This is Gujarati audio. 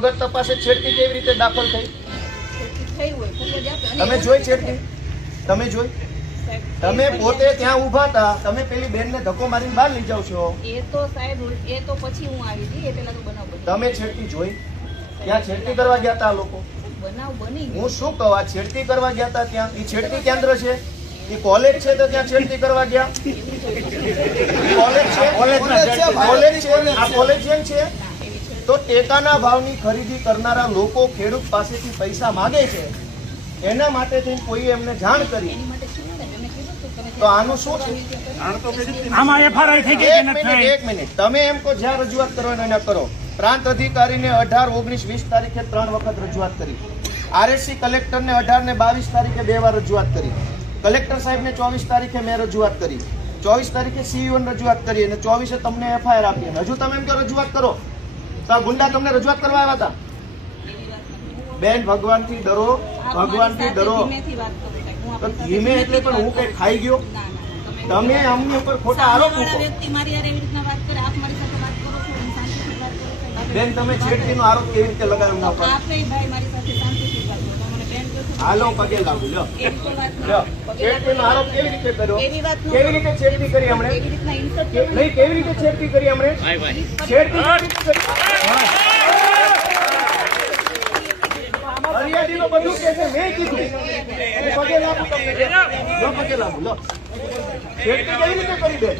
વગર તપાસે છેડતી કેવી રીતે દાખલ થઈ? તમે જોઈ છેડતી? તમે જોઈ? તમે પોતે ત્યાં ઊભા હતા, તમે પેલી બેનને ધક્કો મારીને બહાર લઈ જાવ છો. એ તો સાહેબ એ તો પછી હું આવી હતી, એ પેલા તો બનાવ બન્યો. તમે છેડતી જોઈ? ત્યાં છેડતી કરવા ગયા હતા લોકો? બનાવ બની. હું શું કહું, આ છેડતી કરવા ગયા હતા ત્યાં? એ છેડતી કેન્દ્ર છે? એ કોલેજ છે તો ત્યાં છેડતી કરવા ગયા? કોલેજ છે? કોલેજ છે? આ કોલેજિયન છે? તો ટેકાના ભાવની ખરીદી કરનારા લોકો ખેડૂત પાસેથી પૈસા માંગે છે, એના માટે થઈને કોઈ એમને જાણ કરી, તો આનું શું છે? આમાં એફઆરઆઈ થઈ ગઈ કે નથી થઈ? એક મિનિટ, તમે એમ કહો જ્યાં રજૂઆત કરવાની ના કરો. પ્રાંત અધિકારીને 18, 19, 20 તારીખે 3 વખત રજૂઆત કરી. આરએસસી કલેક્ટરને 18 ને 22 તારીખે 2 વાર રજૂઆત કરી. કલેક્ટર સાહેબને 24 તારીખે મેં રજૂઆત કરી. 24 તારીખે સીઈઓને રજૂઆત કરી અને 24 તમને એફઆઈઆર આપી. હજુ તમે એમ કહો રજૂઆત કરો તો આ ગુંડા તમને રજૂઆત કરવા આવ્યા હતા? બેન, ભગવાનથી ડરો, ભગવાનથી ડરો. ધીમે એટલે પણ હું કઈ ખાઈ ગયો? તમે અમને ઉપર ખોટા આરોપ મૂકો. બેન, તમે છેડતીનો આરોપ કેવી રીતે લગાવ્યો? ના હાલો, પગે લાગુ. લો, છેડતીનો આરોપ કેવી રીતે કર્યો? કેવી રીતે છેડતી કરી હમણે? નહીં, કેવી રીતે છેડતી કરી હમણે? છેડતી કેવી રીતે કરી? હરિયાળીનો બધું કે છે, મેં કીધું. પગે લાગુ તમને. લો, પગે લાગુ. લો, છેડતી કેવી રીતે કરી? બેન,